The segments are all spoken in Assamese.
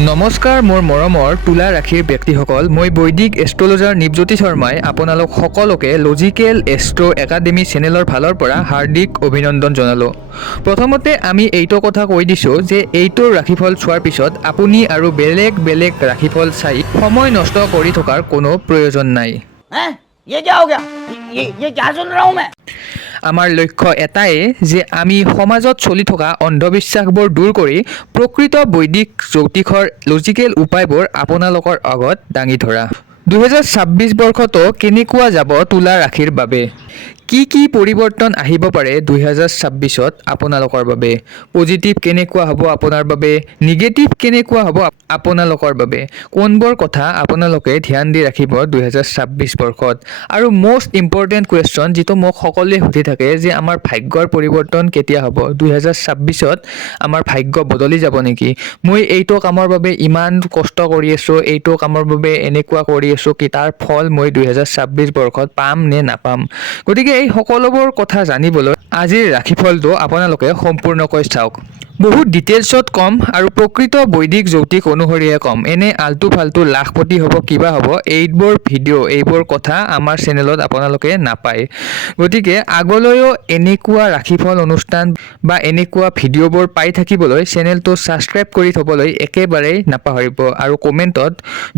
নমস্কাৰ মোৰ মৰমৰ তুলা ৰাশিৰ ব্যক্তিসকল, মই বৈদিক এষ্ট্ৰলজাৰ নিপজ্যোতি শৰ্মাই আপোনালোক সকলোকে লজিকেল এষ্ট্ৰো একাডেমি চেনেলৰ ফালৰ পৰা হাৰ্দিক অভিনন্দন জনালোঁ। প্ৰথমতে আমি এইটো কথা কৈ দিছোঁ যে এইটোৰ ৰাশিফল চোৱাৰ পিছত আপুনি আৰু বেলেগ বেলেগ ৰাশিফল চাই সময় নষ্ট কৰি থকাৰ কোনো প্ৰয়োজন নাই। আমাৰ লক্ষ্য এটাই যে আমি সমাজত চলি থকা অন্ধবিশ্বাসবোৰ দূৰ কৰি প্ৰকৃত বৈদিক জ্যোতিষৰ লজিকেল উপায়বোৰ আপোনালোকৰ আগত দাঙি ধৰা। 2026 বৰ্ষটো কেনেকুৱা যাব তুলা ৰাশিৰ বাবে? কি পৰিৱৰ্তন আহিব পাৰে 2026ত আপোনালোকৰ বাবে? পজিটিভ কেনেকুৱা হ'ব আপোনাৰ বাবে? নিগেটিভ কেনেকুৱা হ'ব আপোনালোকৰ বাবে? কোনবোৰ কথা আপোনালোকে ধ্যান দি ৰাখিব 2026 বৰ্ষত? আৰু মোষ্ট ইম্পৰ্টেণ্ট কুৱেশ্যন যিটো মোক সকলোৱে সুধি থাকে যে আমাৰ ভাগ্যৰ পৰিৱৰ্তন কেতিয়া হ'ব? 2026ত আমাৰ ভাগ্য বদলি যাব নেকি? মই এইটো কামৰ বাবে ইমান কষ্ট কৰি আছোঁ, এইটো কামৰ বাবে এনেকুৱা কৰি আছোঁ কি তাৰ ফল মই 2026 বৰ্ষত পাম নে নাপাম? গতিকে এই সকলোবোৰ কথা জানিবলৈ আজিৰ ৰাশিফলটো আপোনালোকে সম্পূৰ্ণকৈ চাওক। বহুত ডিটেইলছত কম আৰু প্ৰকৃত বৈদিক জ্যোতিষ অনুসৰিহে কম। এনে আল্টু ফাল্টু লাখপতি হ'ব কিবা হ'ব এইবোৰ ভিডিঅ' এইবোৰ কথা আমাৰ চেনেলত আপোনালোকে নাপায়। গতিকে আগলৈও এনেকুৱা ৰাশিফল অনুষ্ঠান বা এনেকুৱা ভিডিঅ'বোৰ পাই থাকিবলৈ চেনেলটো ছাবস্ক্ৰাইব কৰি থ'বলৈ একেবাৰেই নাপাহৰিব আৰু কমেণ্টত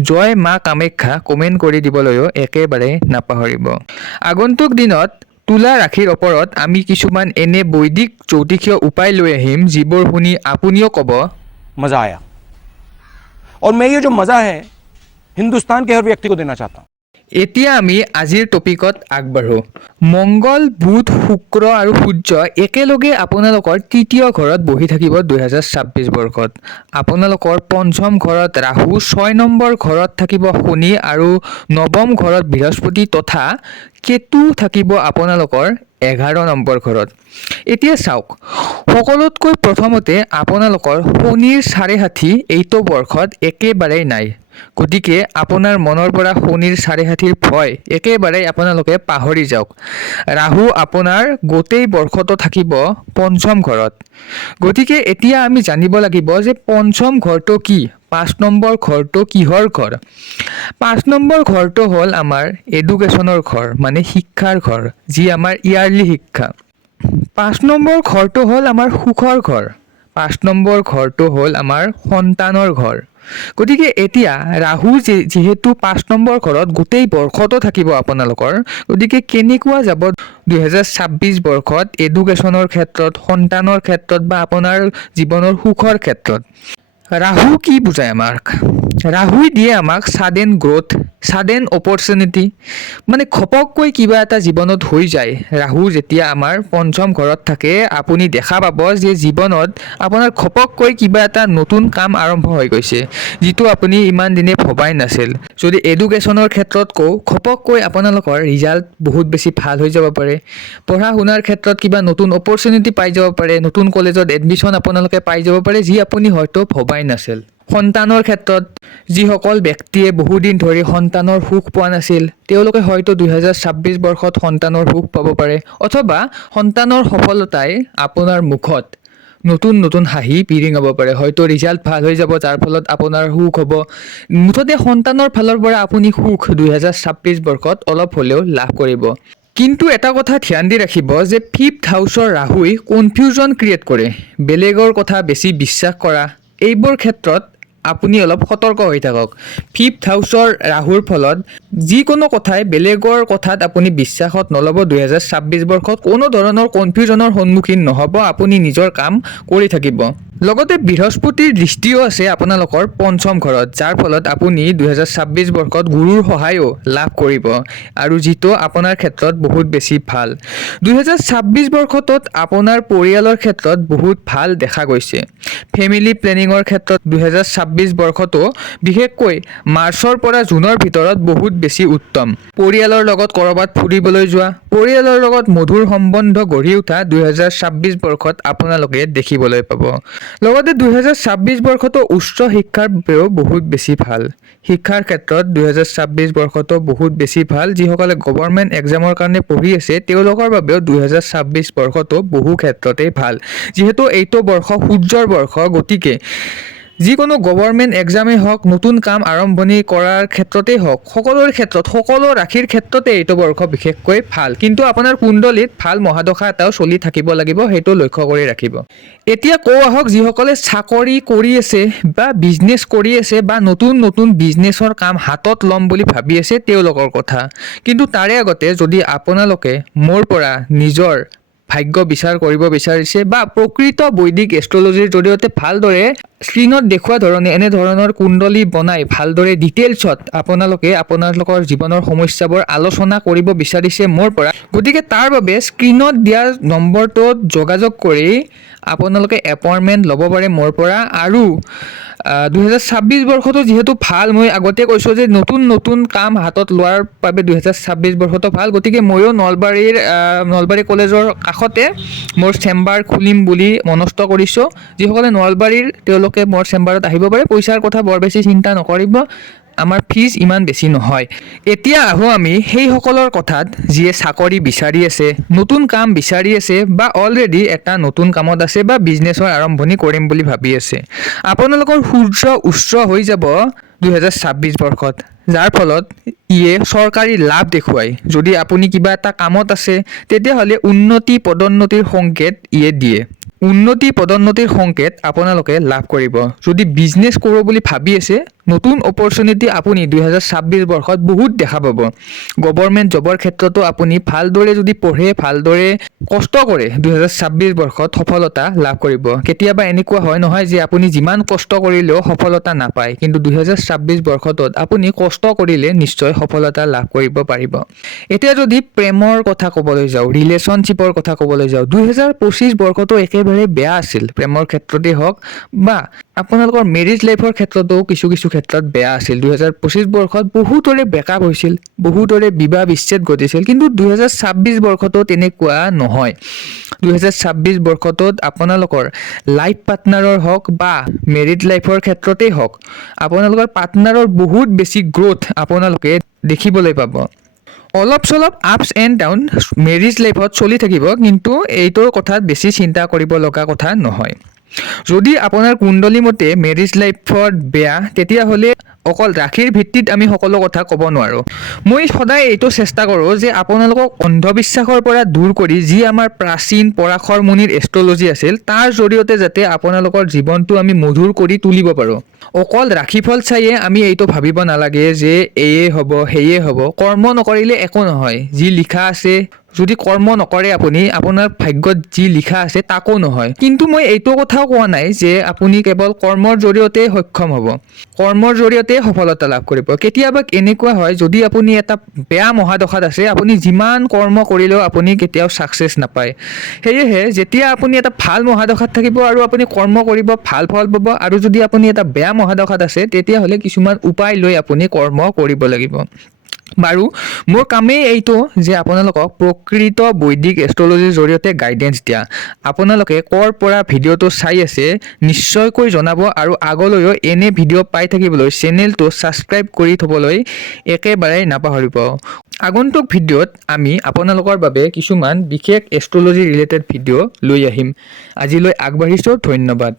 জয় মা কামাখ্যা কমেণ্ট কৰি দিবলৈও একেবাৰে নাপাহৰিব। আগন্তুক দিনত তুলা ৰাশিৰ ওপৰত আমি কিছুমান এনে বৈদিক জ্যোতিষীয় উপায় লৈ আহিম যিবোৰ শুনি আপুনিও ক'ব मज़ा आया। और मैं ये जो मज़ा है हिंदुस्तान के हर व्यक्ति को देना चाहता हूँ। এতিয়া আমি আজিৰ টপিকত আগবাঢ়ো। মংগল, বুধ, শুক্ৰ আৰু সূৰ্য একেলগে আপোনালোকৰ তৃতীয় ঘৰত বহি থাকিব 2026 বৰ্ষত। আপোনালোকৰ পঞ্চম ঘৰত ৰাহু, 6 নম্বৰ ঘৰত থাকিব শনি আৰু নৱম ঘৰত বৃহস্পতি তথা কেতু থাকিব আপোনালোকৰ 11 নম্বৰ ঘৰত। এতিয়া চাওক, সকলোতকৈ প্ৰথমতে আপোনালোকৰ শনিৰ 6.5 এইটো বৰ্ষত একেবাৰেই নাই। গতিকে আপোনাৰ মনৰ পৰা শনিৰ 6.5 ভয় একেবাৰে আপোনালোকে পাহৰি যাওক। ৰাহু আপোনাৰ গোটেই বৰ্ষটো থাকিব পঞ্চম ঘৰত। গতিকে এতিয়া আমি জানিব লাগিব যে পঞ্চম ঘৰটো কি? 5 নম্বৰ ঘৰটো কিহৰ ঘৰ? 5 নম্বৰ ঘৰটো হ'ল আমাৰ এডুকেশ্যনৰ ঘৰ, মানে শিক্ষাৰ ঘৰ, যি আমাৰ ইয়াৰলি শিক্ষা। 5 নম্বৰ ঘৰটো হ'ল আমাৰ সুখৰ ঘৰ। 5 নম্বৰ ঘৰটো হ'ল আমাৰ সন্তানৰ ঘৰ। গতিকে এতিয়া ৰাহু যিহেতু 5 নম্বৰ ঘৰত গোটেই বৰ্ষটো থাকিব আপোনালোকৰ, গতিকে কেনেকুৱা যাব 2026 বৰ্ষত এডুকেশ্যনৰ ক্ষেত্ৰত, সন্তানৰ ক্ষেত্ৰত বা আপোনাৰ জীৱনৰ সুখৰ ক্ষেত্ৰত? ৰাহু কি বুজায় আমাক? ৰাহুই দিয়ে আমাক ছাডেন গ্ৰ'থ, ছাডেন অপৰচুনিটি, মানে ঘপককৈ কিবা এটা জীৱনত হৈ যায়। ৰাহু যেতিয়া আমাৰ পঞ্চম ঘৰত থাকে আপুনি দেখা পাব যে জীৱনত আপোনাৰ ঘপককৈ কিবা এটা নতুন কাম আৰম্ভ হৈ গৈছে যিটো আপুনি ইমান দিনে ভবাই নাছিল। যদি এডুকেশ্যনৰ ক্ষেত্ৰত কওঁ, ঘপককৈ আপোনালোকৰ ৰিজাল্ট বহুত বেছি ভাল হৈ যাব পাৰে। পঢ়া শুনাৰ ক্ষেত্ৰত কিবা নতুন অপৰচুনিটি পাই যাব পাৰে, নতুন কলেজত এডমিশ্যন আপোনালোকে পাই যাব পাৰে যি আপুনি হয়তো ভবাই নাছিল। সন্তানৰ ক্ষেত্ৰত যিসকল ব্যক্তিয়ে বহুদিন ধৰি সন্তানৰ সুখ পোৱা নাছিল তেওঁলোকে হয়তো 2026 বৰ্ষত সন্তানৰ সুখ পাব পাৰে, অথবা সন্তানৰ সফলতাই আপোনাৰ মুখত নতুন নতুন হাঁহি বিৰিঙাব পাৰে। হয়তো ৰিজাল্ট ভাল হৈ যাব যাৰ ফলত আপোনাৰ সুখ হ'ব। মুঠতে সন্তানৰ ফালৰ পৰা আপুনি সুখ 2026 বৰ্ষত অলপ হ'লেও লাভ কৰিব। কিন্তু এটা কথা ধ্যান দি ৰাখিব যে 5th হাউচৰ ৰাহুই কনফিউজন ক্ৰিয়েট কৰে। বেলেগৰ কথা বেছি বিশ্বাস কৰা, এইবোৰ ক্ষেত্ৰত আপুনি অলপ সতৰ্ক হৈ থাকক। 5th হাউচৰ ৰাহুৰ ফলত যিকোনো কথাই বেলেগৰ কথাত আপুনি বিশ্বাসত নল'ব। 2026 বৰ্ষত কোনো ধৰণৰ কনফিউজনৰ সন্মুখীন নহ'ব, আপুনি নিজৰ কাম কৰি থাকিব। লগতে বৃহস্পতিৰ দৃষ্টিও আছে আপোনালোকৰ পঞ্চম ঘৰত, যাৰ ফলত আপুনি 2026 বৰ্ষত গুৰুৰ সহায়ো লাভ কৰিব আৰু যিটো আপোনাৰ ক্ষেত্ৰত বহুত বেছি ভাল। 2026 বৰ্ষটোত আপোনাৰ পৰিয়ালৰ ক্ষেত্ৰত বহুত ভাল দেখা গৈছে। ফেমিলি প্লেনিঙৰ ক্ষেত্ৰত 2026 বৰ্ষটো বিশেষকৈ মাৰ্চৰ পৰা জুনৰ ভিতৰত বহুত বেছি উত্তম। পৰিয়ালৰ লগত ক'ৰবাত ফুৰিবলৈ যোৱা, পৰিয়ালৰ লগত মধুৰ সম্বন্ধ গঢ়ি উঠা 2026 বৰ্ষত আপোনালোকে দেখিবলৈ পাব। লগতে 2026 বৰ্ষটো উচ্চ শিক্ষাৰ বাবেও বহুত বেছি ভাল। শিক্ষাৰ ক্ষেত্ৰত 2026 বৰ্ষটো বহুত বেছি ভাল। যিসকলে গভৰ্ণমেণ্ট এক্সামৰ কাৰণে পঢ়ি আছে তেওঁলোকৰ বাবেও 2026 বৰ্ষটো বহু ক্ষেত্ৰতেই ভাল। যিহেতু এইটো বৰ্ষ সূৰ্যৰ বৰ্ষ, গতিকে যিকোনো গভৰ্ণমেণ্ট এক্সামেই হওক, নতুন কাম আৰম্ভণি কৰাৰ ক্ষেত্ৰতেই হওক, সকলো ৰাশিৰ ক্ষেত্ৰতে এইটো বৰ্ষ বিশেষকৈ ভাল। কিন্তু আপোনাৰ কুণ্ডলীত ভাল মহাদশা এটাও চলি থাকিব লাগিব, সেইটো লক্ষ্য কৰি ৰাখিব। এতিয়া কওঁ আহক, যিসকলে চাকৰি কৰি আছে বা বিজনেছ কৰি আছে বা নতুন বিজনেছৰ কাম হাতত ল'ম বুলি ভাবি আছে তেওঁলোকৰ কথা। কিন্তু তাৰে আগতে যদি আপোনালোকে মোৰ পৰা নিজৰ ভাগ্য বিচাৰ কৰিব বিচাৰিছে বা প্ৰকৃত বৈদিক এষ্ট্ৰলজিৰ জৰিয়তে ভালদৰে স্ক্ৰীণত দেখুওৱা ধৰণে এনেধৰণৰ কুণ্ডলী বনাই ভালদৰে ডিটেইলছত আপোনালোকৰ জীৱনৰ সমস্যাবোৰ আলোচনা কৰিব বিচাৰিছে মোৰ পৰা, গতিকে তাৰ বাবে স্ক্ৰীণত দিয়া নম্বৰটোত যোগাযোগ কৰি আপোনালোকে এপইণ্টমেণ্ট ল'ব পাৰে মোৰ পৰা। আৰু 2026 বৰ্ষটো যিহেতু ভাল, মই আগতে কৈছোঁ যে নতুন কাম হাতত লোৱাৰ বাবে 2026 বৰ্ষটো ভাল। গতিকে ময়ো নলবাৰী কলেজৰ কাষতে মোৰ চেম্বাৰ খুলিম বুলি মনস্থ কৰিছোঁ। যিসকলে নলবাৰীৰ তেওঁলোকে মোৰ চেম্বাৰত আহিব পাৰে। পইচাৰ কথা বৰ বেছি চিন্তা নকৰিব, আমাৰ ফিজ ইমান বেছি নহয়। এতিয়া আহোঁ আমি সেইসকলৰ কথাত যিয়ে চাকৰি বিচাৰি আছে, নতুন কাম বিচাৰি আছে বা অলৰেডি এটা নতুন কামত আছে বা বিজনেছৰ আৰম্ভণি কৰিম বুলি ভাবি আছে। আপোনালোকৰ সূৰ্য উচ্চ হৈ যাব 2026 বৰ্ষত, যাৰ ফলত ইয়ে চৰকাৰী লাভ দেখুৱায়। যদি আপুনি কিবা এটা কামত আছে তেতিয়াহ'লে উন্নতি পদোন্নতিৰ সংকেত ইয়ে দিয়ে। উন্নতি পদোন্নতিৰ সংকেত আপোনালোকে লাভ কৰিব। যদি বিজনেছ কৰোঁ বুলি ভাবি আছে, নতুন অপৰচুনিটি আপুনি 2026 বৰ্ষত বহুত দেখা পাব। গভৰ্ণমেণ্ট জবৰ ক্ষেত্ৰতো আপুনি ভালদৰে যদি পঢ়ে, ভালদৰে কষ্ট কৰে, 2026 বৰ্ষত সফলতা লাভ কৰিব। কেতিয়াবা এনেকুৱা হয় নহয় যে আপুনি যিমান কষ্ট কৰিলেও সফলতা নাপায়, কিন্তু 2026 বৰ্ষটোত আপুনি কষ্ট কৰিলে নিশ্চয় সফলতা লাভ কৰিব পাৰিব। এতিয়া যদি প্ৰেমৰ কথা ক'বলৈ যাওঁ, ৰিলেশ্যনশ্বিপৰ কথা ক'বলৈ যাওঁ, 2025 বৰ্ষটো একেবাৰে বেয়া আছিল। প্ৰেমৰ ক্ষেত্ৰতেই হওক বা আপোনালোকৰ মেৰিজ লাইফৰ ক্ষেত্ৰতো কিছু ক্ষেত্ৰত বেয়া আছিল। 2025 বৰ্ষত বহুতৰে ব্ৰেকআপ হৈছিল, বহুতৰে বিবাহ বিচ্ছেদ ঘটিছিল। কিন্তু 2026 বৰ্ষটো তেনেকুৱা নহয়। 2026 বৰ্ষটোত আপোনালোকৰ লাইফ পাৰ্টনাৰৰ হওক বা মেৰিড লাইফৰ ক্ষেত্ৰতেই হওক, আপোনালোকৰ পাৰ্টনাৰৰ বহুত বেছি গ্ৰ'থ আপোনালোকে দেখিবলৈ পাব। অলপ চলপ আপছ এণ্ড ডাউন মেৰিজ লাইফত চলি থাকিব, কিন্তু এইটোৰ কথাত বেছি চিন্তা কৰিব লগা কথা নহয়। যদি আপোনাৰ কুণ্ডলী মতে মেৰিজ লাইফত বেয়া, তেতিয়াহ'লে অকল ৰাশিৰ ভিত্তিত আমি সকলো কথা ক'ব নোৱাৰোঁ। মই সদায় এইটো চেষ্টা কৰোঁ যে আপোনালোকক অন্ধবিশ্বাসৰ পৰা দূৰ কৰি যি আমাৰ প্ৰাচীন পৰাশৰ মুনিৰ এষ্ট্ৰলজি আছিল, তাৰ জৰিয়তে যাতে আপোনালোকৰ জীৱনটো আমি মধুৰ কৰি তুলিব পাৰোঁ। অকল ৰাশিফল চাইয়ে আমি এইটো ভাবিব নালাগে যে এয়ে হ'ব সেয়ে হ'ব। কৰ্ম নকৰিলে একো নহয়। যি লিখা আছে, যদি কৰ্ম নকৰে আপুনি, আপোনাৰ ভাগ্যত যি লিখা আছে তাকো নহয়। কিন্তু মই এইটো কথাও কোৱা নাই যে আপুনি কেৱল কৰ্মৰ জৰিয়তে সক্ষম হ'ব, কৰ্মৰ জৰিয়তে সফলতা লাভ কৰিব। কেতিয়াবা এনেকুৱা হয়, যদি আপুনি এটা বেয়া মহাদশাত আছে, আপুনি যিমান কৰ্ম কৰিলেও আপুনি কেতিয়াও ছাকচেছ নাপায়। সেয়েহে যেতিয়া আপুনি এটা ভাল মহাদশাত থাকিব আৰু আপুনি কৰ্ম কৰিব, ভাল ফল পাব। আৰু যদি আপুনি এটা বেয়া মহাদশাত আছে, তেতিয়াহ'লে কিছুমান উপায় লৈ আপুনি কৰ্ম কৰিব লাগিব। বাৰু, মোৰ কামেই এইটো যে আপোনালোকক প্ৰকৃত বৈদিক এষ্ট্ৰলজিৰ জৰিয়তে গাইডেঞ্চ দিয়া। আপোনালোকে ক'ৰ পৰা ভিডিঅ'টো চাই আছে নিশ্চয়কৈ জনাব, আৰু আগলৈও এনে ভিডিঅ' পাই থাকিবলৈ চেনেলটো ছাবস্ক্ৰাইব কৰি থ'বলৈ একেবাৰে নাপাহৰিব। আগন্তুক ভিডিঅ'ত আমি আপোনালোকৰ বাবে কিছুমান বিশেষ এষ্ট্ৰলজি ৰিলেটেড ভিডিঅ' লৈ আহিম। আজিলৈ আগবাঢ়িছোঁ, ধন্যবাদ।